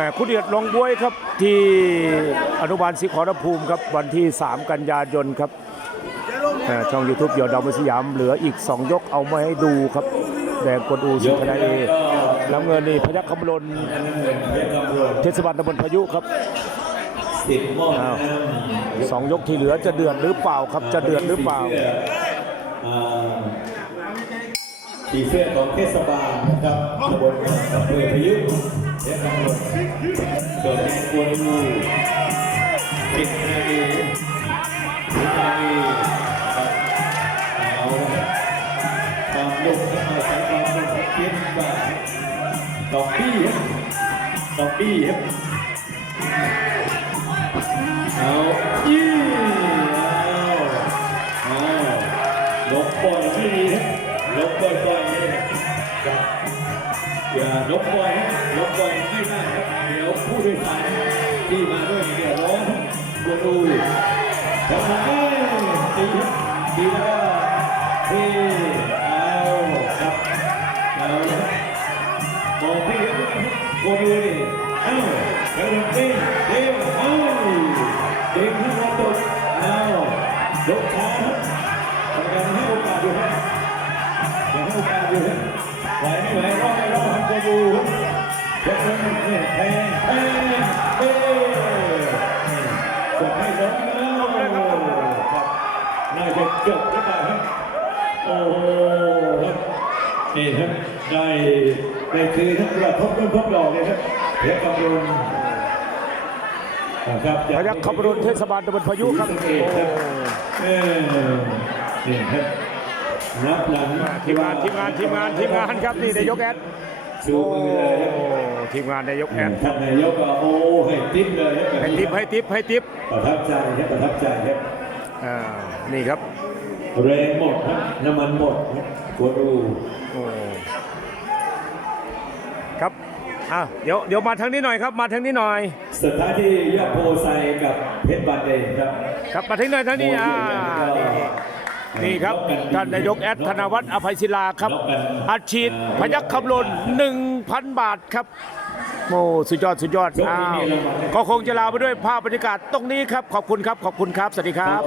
แต่คู่เดือดลงบวยครับที่อนุบาลศรีขอรภูมิครับวันที่ 3 กันยายนครับช่อง YouTube เดี่ยวดาวมสยามเหลืออีก 2 ยกเอามาให้ดูครับ แดงกวนอูสิงห์คณะเอน้ำเงินนี่พยัคฆ์คำลนเทศบาลตำบลพายุครับสองยกที่เหลือจะเดือดหรือเปล่าครับจะเดือดหรือเปล่าอ่าสีเสื้อของเทศบาลนะครับตำบลอำเภอพายุเพชรกำ รวนแดงกวนอูสิบนาทีสิบนาทีครับเอาตามยกเข้ามาใช้ความเป็นเพี้ยนบาทดอกบี้ดอกบี้ครับเอาอี้เอาเอาลบปล่อยที่นี่ลบปล่อยปล่อยนี่ครับ อย่าลบปล่อยครับลบปล่อยไม่ได้ครับเดี๋ยวผู้โดยสารที่มาด้วยเดี๋ยวร้องกวนดูทำไมาเอ้ยตีตีแล้วพี่เอาครับเอาละครับอกพี่ครับโกดูนี่เอ้าแล้วมันเต้น ครับยกนั้นเนี่ยแทงแทงเต้กดให้ล้มแล้วครับน่าจะจบหรือเปล่าครับโอ้โหครับนี่ครับได้ได้คือทั้งกระทบต้นทบดอกเลยครับเพชรกำลังครับพยัคฆ์คำลนเทศบาลตำบลพายุครับเออครับเออนี่ครับนับหลังทีมงานทีมงานทีมงานทีมงานครับนี่นายกแอด ชูโอ้มือเลยครับทีมงานนายกแอดท่านนายกก็โอ้ให้ติ๊บเลยครับให้ทิปให้ทิปให้ทิปประทับใจครับประทับใจครับอ่านี่ครับแรงหมดครับน้ำมันหมดครับกดดูโอ้ครับอะเดี๋ยวเดี๋ยวมาทางนี้หน่อยครับ มาทางนี้หน่อยสุดท้ายที่ยอดโพไซกับเพชรบานเดงครับ ครับมาทางนี้หน่อยทางนี้อ่า นี่นี่นี่ครับท่านนายกแอดธนวัฒน์อภัยศิลาครับอัดฉีดพยัคฆ์คำลน1,000 บาทครับโอ้สุดยอดสุดยอดอ้าวก็คงจะลาไปด้วยภาพบรรยากาศตรงนี้ครับ ขอบคุณครับ ขอบคุณครับ สวัสดีครับ